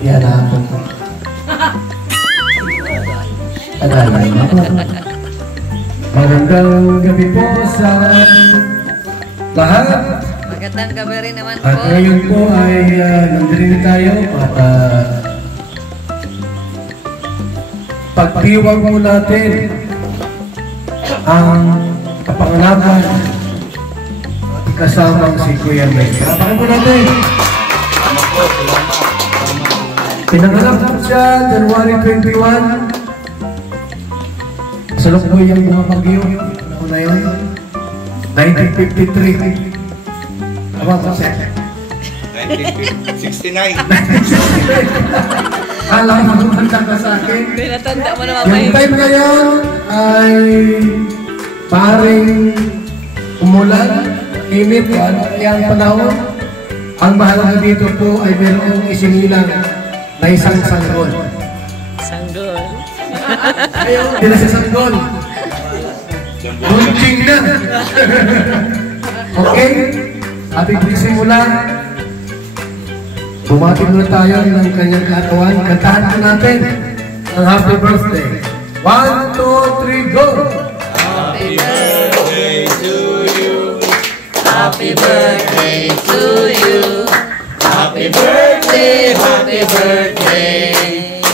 yan ako. Magandang gabi po sa lahat. Magandang gabi rin naman po. At ngayon po ay nandito tayo at pagdiwang po natin ang kapanganakan kasama si Kuya May. Kapakan po natin. Pinanganak po siya January 21. Salok po yung mga bagyo. Ano na yun? 1953. Tama po siya? 1969. Alam mo kumanta ka sa akin. Pinatanda mo naman Yung time ngayon ay paring umulan, init, ang panahon. Ang mahalaga dito po ay mayroong isinilang na isang sanggol. Sanggol. Ayaw, hindi na siya sanggol. Munching na. Okay? Ating simula. Bumati muna tayo ng kanyang katawan. Kantahan po natin ang happy birthday. 1, 2, 3, go! Happy birthday to you. Happy birthday to you. Happy birthday, happy birthday.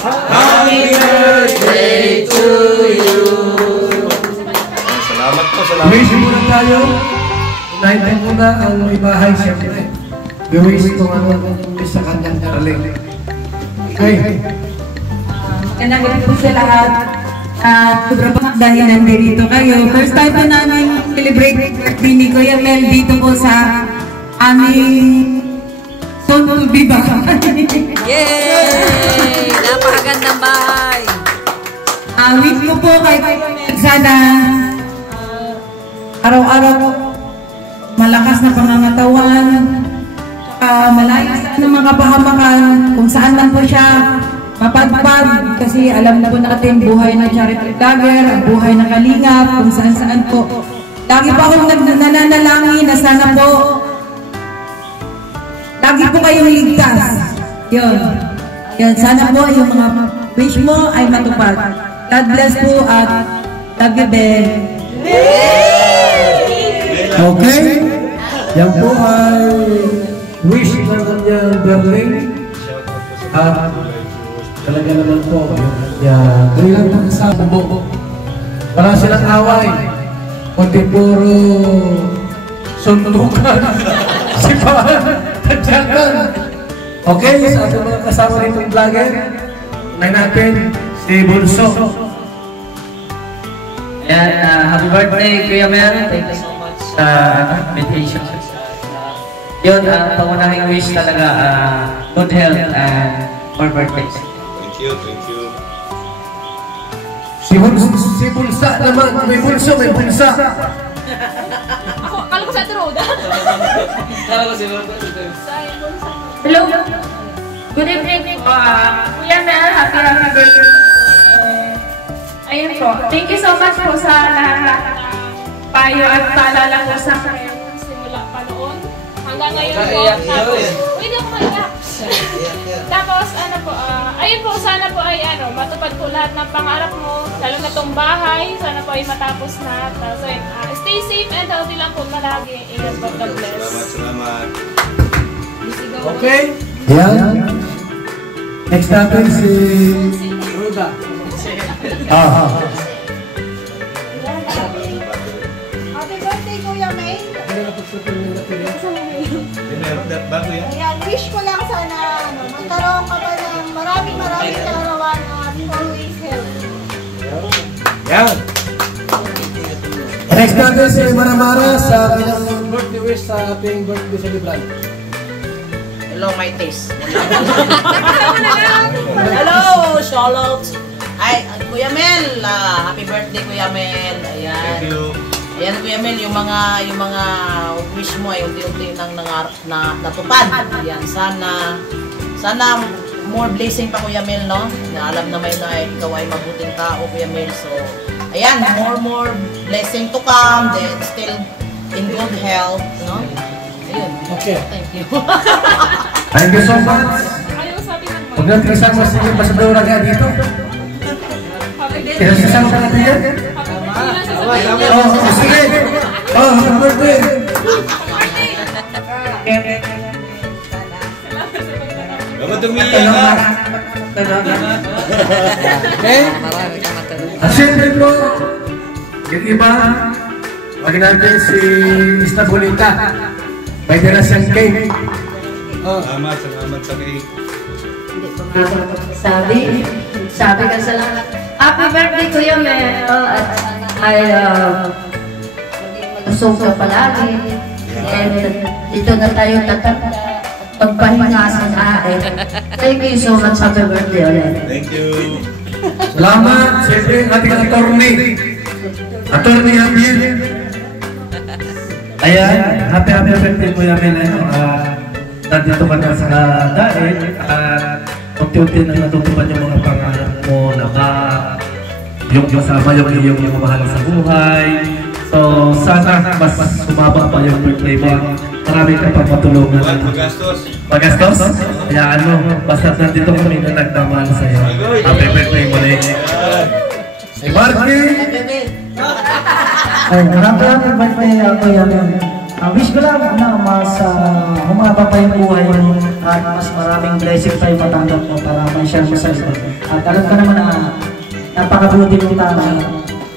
Happy birthday to you. Salamat po, salamat. Wish muna tayo. Unahin muna ang ibahay siyempre. Wish ko sa kanyang darling. Okay. Magandang gabi po sa lahat. Sobrang po dahil nandito kayo. First time po namin celebrate birthday ni Kuya Mel dito po sa aming soon-to-be bahay. Yay! Napakagandang bahay. Wish ko po kay Kuya Mel sana araw-araw malakas na pangangatawan, malayo sa mga pahamakan, kung saan man po siya mapadpad, kasi alam na po natin buhay ng charity vlogger, ang buhay ng kalingap, kung saan-saan po. Lagi po akong nananalangin na sana po lagi po kayong ligtas. Yun. Sana po yung mga wish mo ay matupad. God bless po at love you, Ben. Okay? Yan po ay wish ng kanyang darling. At talaga naman po, yung kanyang pagkasama mo. Wala silang away. Kundi puro suntukan. Sipahan. Tadyakan. Okay, sa ating mga kasama nitong vlogger, unahin natin si Bunso. Yan, happy birthday Kuya Mel. Thank you so much sa invitation. Yun, pangunahing wish talaga, good health and more birthdays. Thank you, thank you. Si Bunsa naman, may Bunso, may Bunsa. Ako, akala ko sa Roda. Hello. Good evening po. Kuya Mel, happy birthday. Ayun po. Thank you so much po sa lahat payo at paalala po sa akin. Simula pa noon. Hanggang ngayon po. Tapos, hindi ako maiyak. Tapos, ano po, ayun po, sana po ay matupad po lahat ng pangarap mo. Lalo na itong bahay. Sana po ay matapos na. Tapos, stay safe and healthy lang po palagi. Ingat po, God bless. Salamat, salamat. Okay? Yan. Next natin si Ruda. Happy birthday, Kuya May. Bago yan? Ayan, wish ko lang sana magkaroon ka pa ng maraming karawan at always healthy. Yan. Next natin si Maramara sa kanyang birthday wish sa ating birthday celebrant. Hello, my taste. Hello, shoutout. Ay, Kuya Mel, happy birthday Kuya Mel. Ayan. Thank you. Ayan Kuya Mel, yung mga wish mo ay unti-unti nang natupad. Ayan, sana more blessing pa Kuya Mel, no? Alam naman na ikaw ay mabuting tao Kuya Mel. So, ayan, more blessing to come, then still in good health, no? Ayun. Okay. Thank you. Thank you so much. Huwag natin kasama sa inyo pasadora nga dito. Kaya sasama ka natin yan? Sige. Happy birthday. Dapat tumiyak ka. At syempre po, yung iba, wag natin si Mr. Bonita. May dira siyang cake. Salamat sa cake. Sabi ka sa lahat, happy birthday Kuya Mel, at ay lusog ka palagi, and dito na tayo pagpahinga sa akin. Thank you so much, happy birthday ulit. Thank you. Salamat, siyempre ating attorney. Attorney Javier. Ayan, happy birthday Kuya Mel. Nandito ka na sa dahil at unti-unti na natutupad yung mga pangarap mo na yung kasama yung mahal sa buhay. So sana mas sumaba pa yung birthday mo. Marami ka pang matulungan. Magastos? Kaya basta nandito kami na nagdamahal sa'yo. Happy birthday mo rin. Si Marky. Happy birthday Kuya Mel. Wish ko lang mas humaba pa yung buhay mo at mas maraming blessing tayo matanggap mo para ma-share mo sa iyo. At alam ka naman na napakabuti ng tao.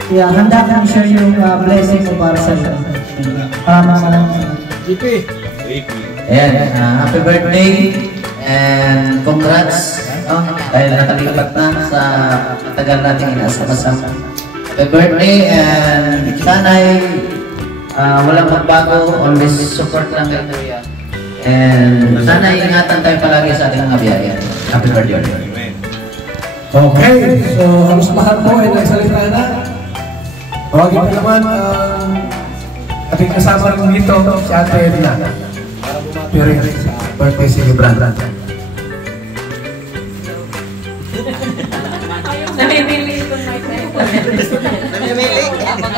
Kaya handa kang share yung blessing mo para sa iyo. Salamat. Ayan, happy birthday and congrats dahil nakalipat na sa matagal natin inasama-sama. Happy birthday and sana'y walang magbago, always support lang kayo. And sana ingatan tayo palagi sa ating mga biyaya. Happy birthday. Okay, so ang samahan po ay nagsalita na. Tawagin pa naman ang ating kasama rin dito, si Ate Edna. Para bumati sa birthday celebrant. Namimili itong mic na ito.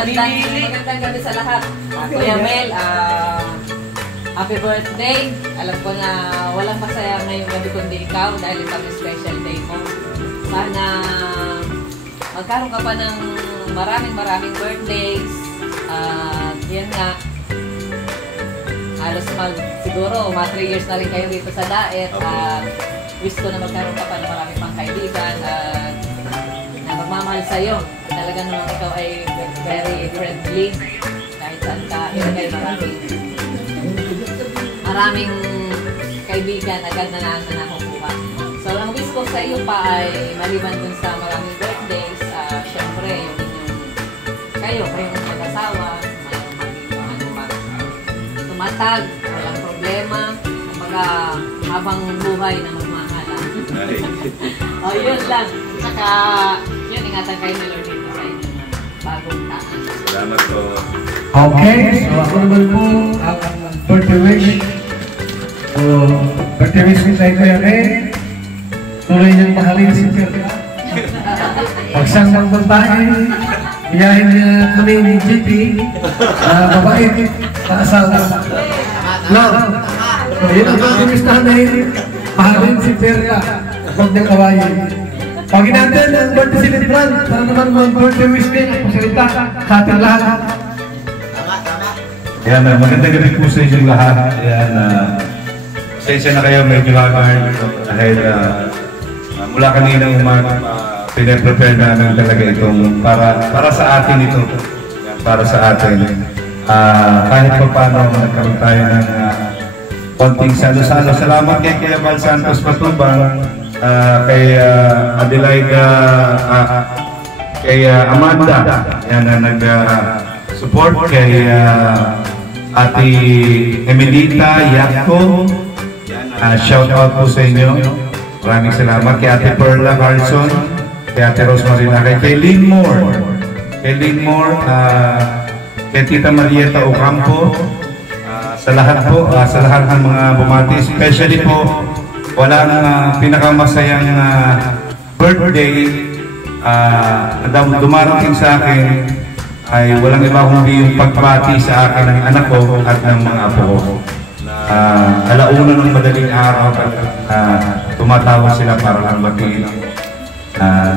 Magandang gabi sa lahat. Kuya Mel, happy birthday. Alam ko na walang masaya ngayong gabi kundi ikaw dahil ito ang special day mo. Sana magkaroon ka pa ng maraming birthdays. Yan nga, halos siguro 3 years na rin kayo dito sa Daet. Wish ko na magkaroon ka pa ng maraming pang kaibigan at na magmamahal sa'yo. Talaga naman ikaw ay very friendly. Kahit saan ka, ilagay maraming kaibigan agad na nakukuha. So, ang wish ko sa iyo pa ay maliban dun sa maraming birthdays, syempre, kayong mag-asawa, tumatag, walang problema, kumbaga habang buhay na magmahalan. Yun lang. Saka, yun, ingatan kayo ni Lord dito sa inyo na bagong taan. Salamat po. Okay, so ako naman po ang birthday wish. So, birthday wish ko tayo kaya tuloy niyang mahalin si Perla. Pag siyang magbabae, iyahin niya kami ni JP, babae, asawa. No, so yun ang pagkimistahan na yun, mahalin si Perla, huwag niyang kawain. Pagin natin ang birthday celebrant, para naman mag-birthday wish din, pasalita sa ating lahat. Ayan, magandang gabi po sa inyong lahat. Ayan, pasensya na kayo, medyo hagard dahil mula kaninang umaga, pinaprepare namin talaga itong para sa atin ito. Para sa atin. Kahit pa paano nagkaroon tayo ng konting salo-salo. Salamat kay Kuya Val Santos Patubang, kay Adelaida, kay Amanda, yan na nag-support, kay Ate Emelita Yako. Shout out po sa inyo. Maraming salamat kay Ate Perla Carlson, kay Ate Rosmarina, kay Lynn Moore, kay Tita Marieta Ocampo, sa lahat po, sa lahat ng mga bumati, especially po walang pinakamasayang birthday na dumarating sa akin ay walang iba kundi yung pagbati sa akin ng anak ko at ng mga apo ko. alauna ng madaling araw tumatawag sila para lang batiin.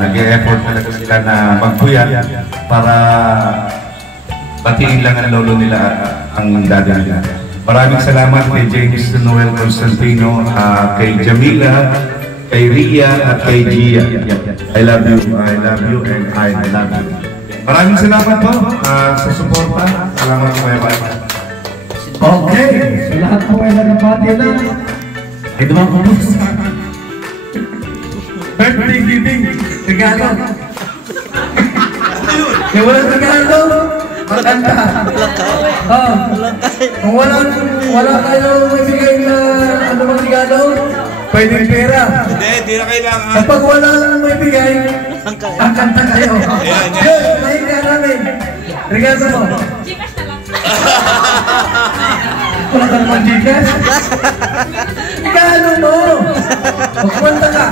Nag-e-effort talaga sila na magpuyat para batiin lang ang lolo nila ang daddy nila. Maraming salamat kay James Noel Constantino, kay Jamila, kay Ria at kay Gia. I love you, and I love you. Maraming salamat po sa suporta. Salamat po kayo. Okay, sa lahat po kayo nagpapati na. Ay dumapos. Birthday giving, regalo. Kaya walang regalo, magkanta. Kung wala kayo magbigay na ano mang regalo, pwedeng pera. Hindi na kailangan. Kapag walang magbigay, ang kanta kayo. Yun, mahiga namin. Regalo mo. Gcash na lang. Wala ka naman Gcash? Regalo mo. Magkumanta ka.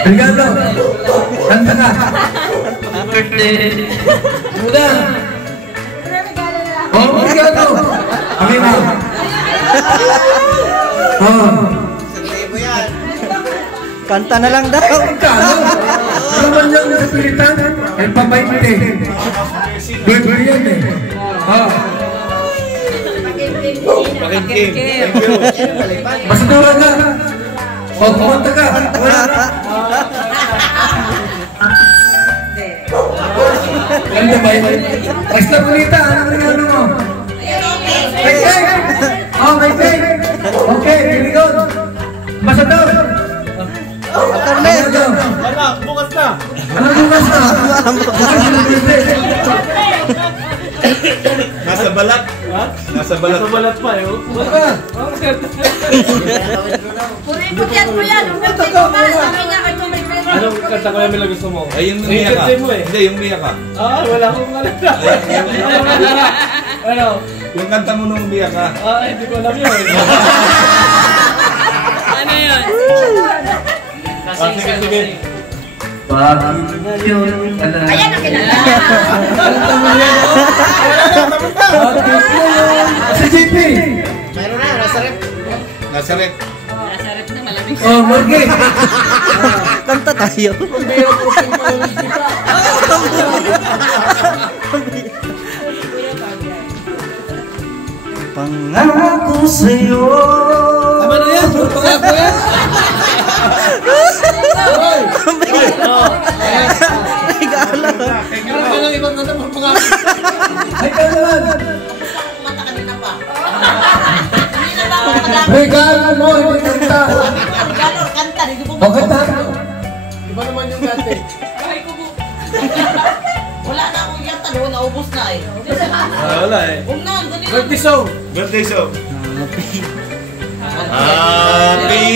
Regalo. Kanta ka. Birthday. Muna. Oh, regalo. Kami mo. Kanta na lang daw. Regalo. Ano naman yung napilitan? Eh, papainte. Birthday yan eh. Pakinking. Thank you. Basta naman na. O, kumanta ka. Wala na. Ganda ba yun? Basta kulita. Anong regalo mo? May cake! Oh, may cake! Okay, very good. Basta daw. Wala, bukas na. Anong bukas na? Nasa balat. Nasa balat. Nasa balat pa eh. Puri-purihan mo yan. Sabi niya kayo may pera. Anong kanta ko yung gusto mo? Ay, yung Mia ka. Hindi, yung Mia ka. Wala akong kanta. Ano? Yung kanta mo nung Mia ka. Hindi ko alam yun. Ano yun? Sige, sige. Bakit ngayon ka na? Ayan ang kinala. Kanta mo yan. Bakit ngayon? Sa JP. Mayroon na, nasa rep. Nasa rep. Nasa rep na malamig. Oh, Morgan. Kanta tayo. Pangako sa'yo. Tama na yan. Pangako yan. Ay, ka naman. Kumanta kanina pa. Regalo mo, hindi kanta. Regalo, kanta. Hindi ko O, kanta. Iba naman yung dati. Wala na akong yata. Naubos na eh. Wala eh. Birthday song. Birthday song. Happy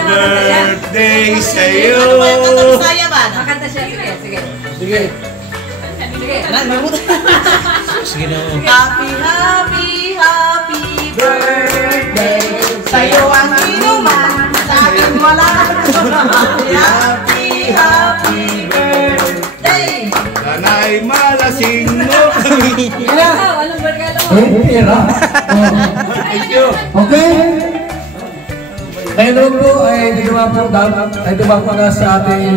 birthday sa'yo. Saya ba? Makanta siya. Sige. Sige. Sige na. Happy birthday sa'yo ang inuman. Sa akin wala. Happy birthday. Sana'y malasing mo. Walang regalo mo. Eh, pera. Thank you. Okay? Ngayon naman po ay dumako na sa ating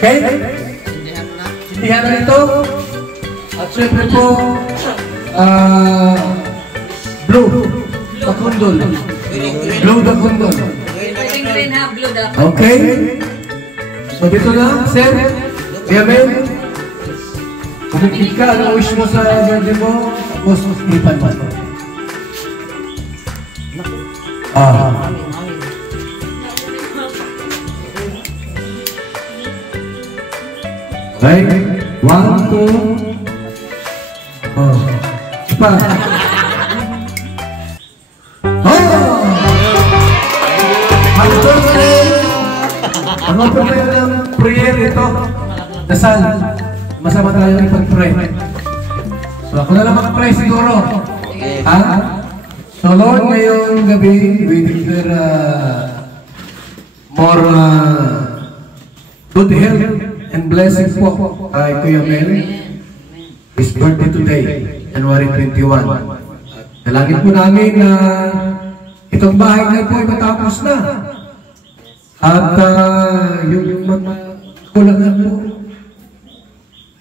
cake. Sindihan na ito. At syempre po, blue. Takundol. Blue takundol. Pwedeng green ha, blue dapat. Okay? So dito na, sir. Yamen. Kumikit ka, ano wish mo sa birthday mo? Tapos, ipan mo. Right? 1, 2. Pa. Happy birthday! Ano po kayo ng prayer ito? Dasal. Masama tayo ipag-pray. So ako na lang mag-pray siguro. Ha? So Lord, ngayong gabi, we declare more good health and blessings po kay Kuya Mel. His birthday today, January 21. Dalangin po namin na itong bahay na po ay matapos na. At yung mga kulangan po,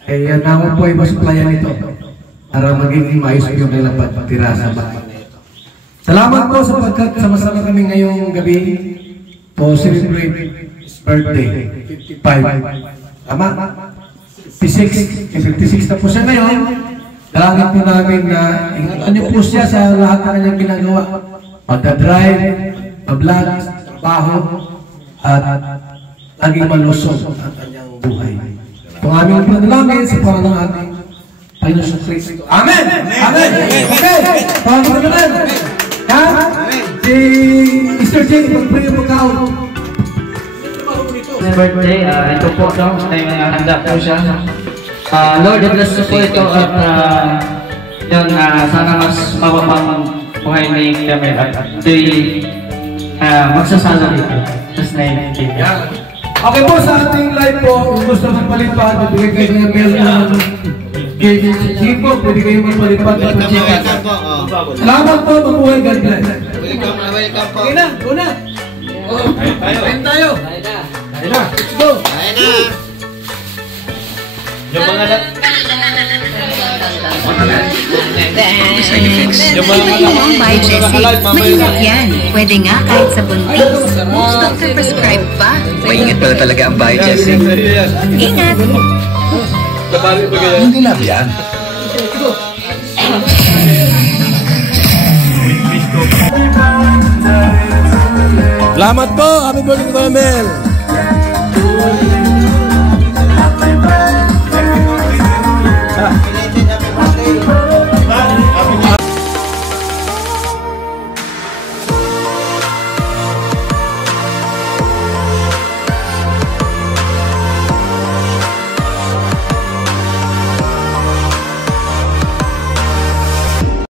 ay naman po ay masuplayan ito para magiging maayos po yung kailang pagtira sa bahay na ito. Salamat po sapagkat sama-sama kami ngayong gabi to celebrate his birthday, 55. Tama? 56 na po siya ngayon. Dalangin po namin na ingatan niyo po siya sa lahat ng kanyang ginagawa. Magdadrive, mag-vlog, trabaho, at laging malusog ang kanyang buhay. Kung aming panalangin sa pangalan ng ating Panginoon Kristo. Amen! Amen! Okay! Pangalan naman! Si Mr. J, mag-pray po ka. Birthday, ito po, no? May handa po siya. Lord, bless po ito at yun, sana mas mababang buhay ni Kemel at ito'y magsasalo dito. Just na yun. Okay po, sa ating live po, kung gusto magpalipad, magbigay kayo ng Kemel ng gift po, pwede kayo magpalipad at mag-check. Salamat po, mabuhay, God bless. Welcome po. Okay na, una. Ayun tayo. Ayun na. Let's go. Ayun na. Yung mga By Jessie, maingat yan. Pwede nga kahit sa buntis. Doctor prescribe pa. Maingat pala talaga ang By Jessie. Ingat! Hindi lang yan. Salamat po. Happy birthday Kuya Mel.